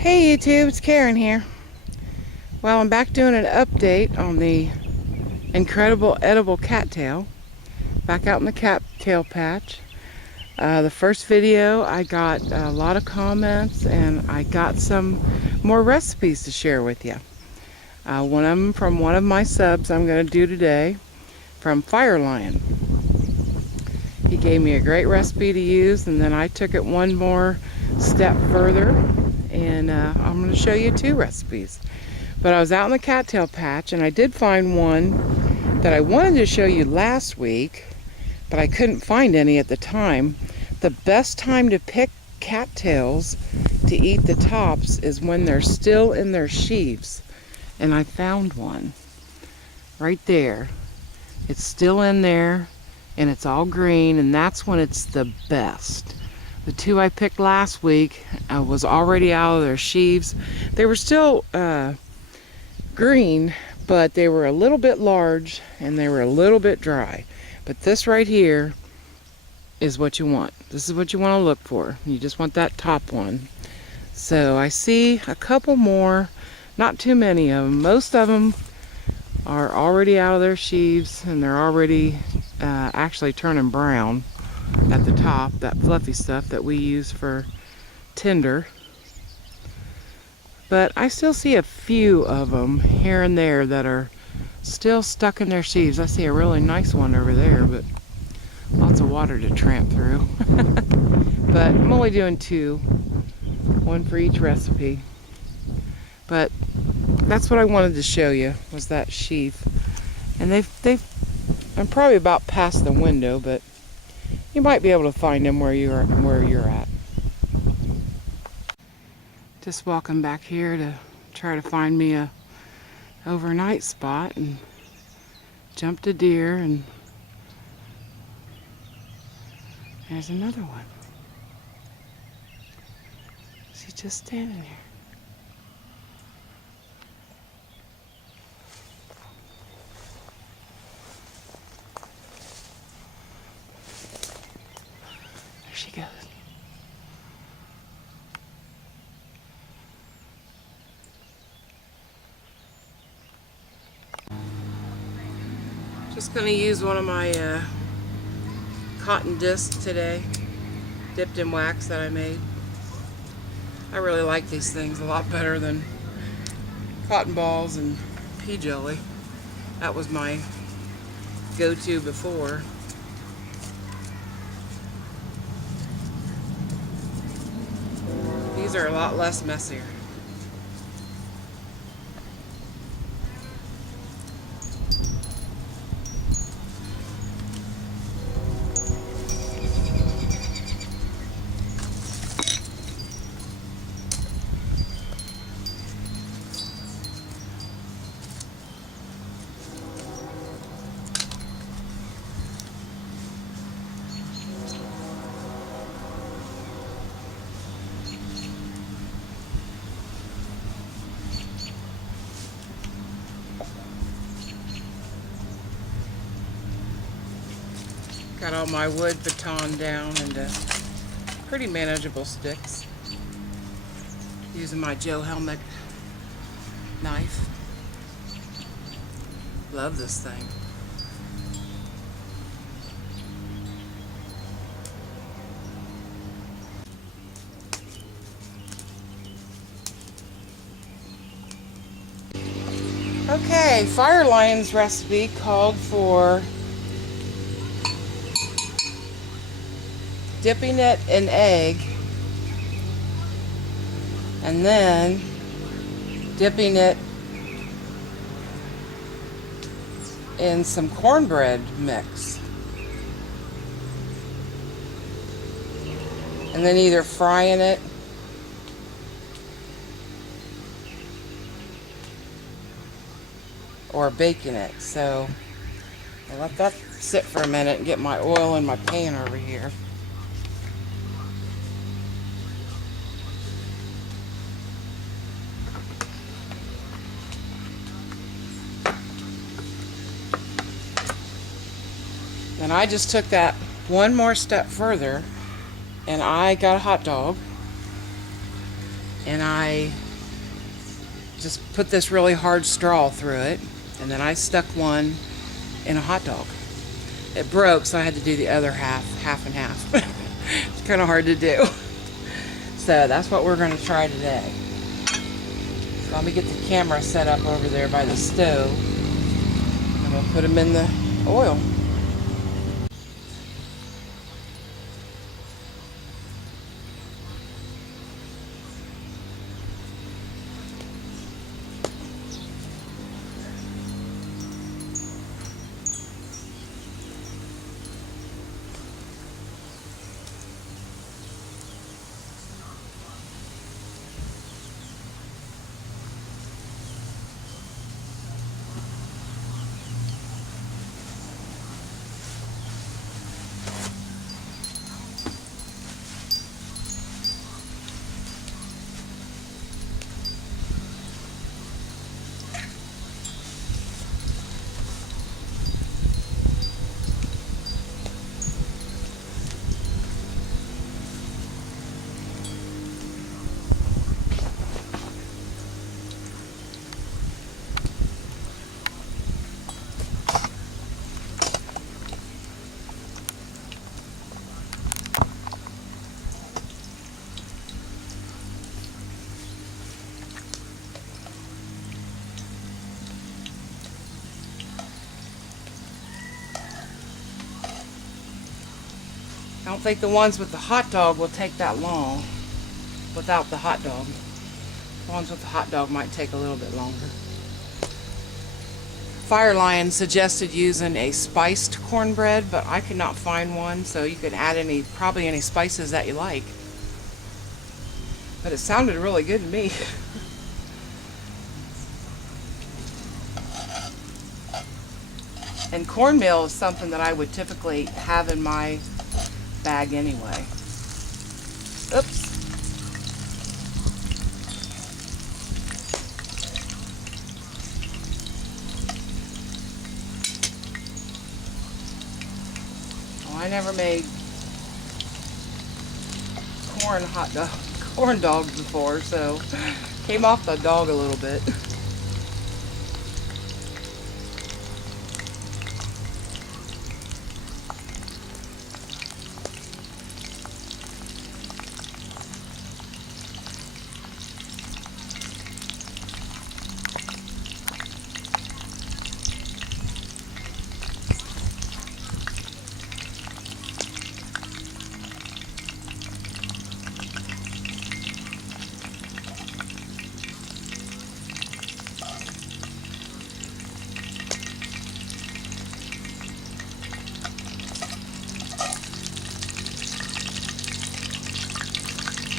Hey YouTube, it's Karen here. Well, I'm back doing an update on the incredible edible cattail. Back out in the cattail patch. The first video I got a lot of comments and I got some more recipes to share with you. One of them from one of my subs I'm going to do today from Firelion. He gave me a great recipe to use, and then I took it one more step further, and I'm going to show you two recipes. But I was out in the cattail patch and I did find one that I wanted to show you last week, but I couldn't find any at the time. The best time to pick cattails to eat the tops is when they're still in their sheaves. And I found one right there. It's still in there and it's all green, and that's when it's the best. The two I picked last week was already out of their sheaves. They were still green, but they were a little bit large and they were a little bit dry. But this right here is what you want. This is what you want to look for. You just want that top one. So I see a couple more, not too many of them. Most of them are already out of their sheaves and they're already actually turning brown at the top, that fluffy stuff that we use for tinder. But I still see a few of them here and there that are still stuck in their sheaves. I see a really nice one over there, but lots of water to tramp through. But I'm only doing two, one for each recipe. But that's what I wanted to show you, was that sheath. And I'm probably about past the window, but you might be able to find them where you're at. Just walking back here to try to find me a overnight spot, and jumped a deer, and there's another one. She's just standing there. There she goes. Just going to use one of my cotton discs today, dipped in wax that I made. I really like these things a lot better than cotton balls and pea jelly. That was my go-to before. These are a lot less messier. Got all my wood baton down into pretty manageable sticks. Using my Joe Helmet knife. Love this thing. Okay, Firelion's recipe called for dipping it in egg and then dipping it in some cornbread mix, and then either frying it or baking it. So I'll let that sit for a minute and get my oil in my pan over here. And I just took that one more step further, and I got a hot dog and I just put this really hard straw through it, and then I stuck one in a hot dog. It broke, so I had to do the other half and half. It's kind of hard to do. So that's what we're going to try today. So let me get the camera set up over there by the stove, and we'll put them in the oil. I don't think the ones with the hot dog will take that long without the hot dog. The ones with the hot dog might take a little bit longer. Firelion suggested using a spiced cornbread, but I could not find one, so you could add probably any spices that you like. But it sounded really good to me. And cornmeal is something that I would typically have in my bag anyway. Oops. Well, I never made corn dogs before, so came off the dog a little bit.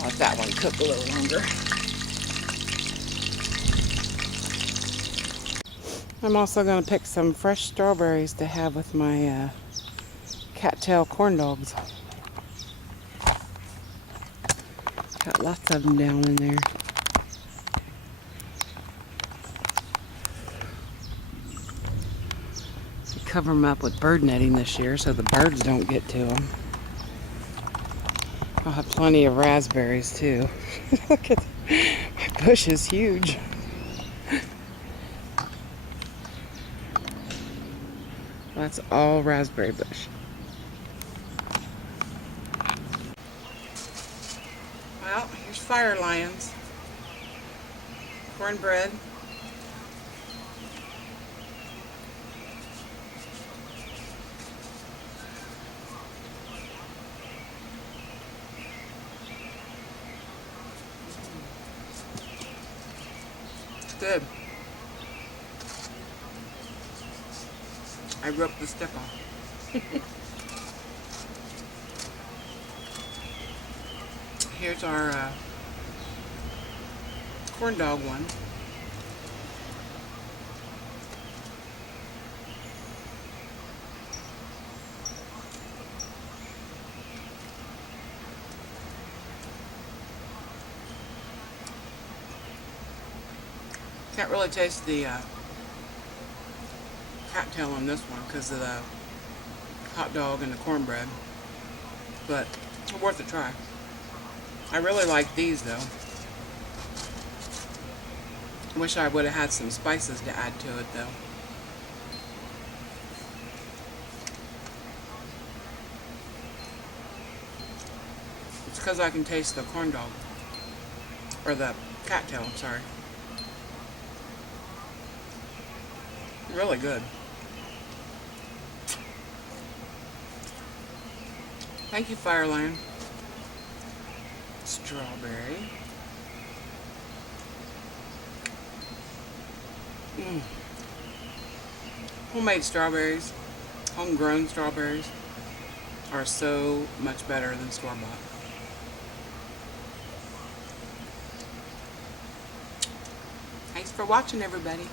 Let that one cook a little longer. I'm also going to pick some fresh strawberries to have with my Cattail Corn Dogs. Got lots of them down in there. We cover them up with bird netting this year so the birds don't get to them. I'll have plenty of raspberries too. Look at my bush is huge. That's all raspberry bush. Well, here's Firelion's cornbread. Good. I ripped the stick off. Here's our corn dog one. Can't really taste the cattail on this one because of the hot dog and the cornbread, but worth a try. I really like these though. Wish I would have had some spices to add to it though. It's because I can taste the corn dog. Or the cattail, I'm sorry. Really good. Thank you, Firelion. Strawberry. Homemade strawberries, homegrown strawberries, are so much better than store-bought. Thanks for watching, everybody.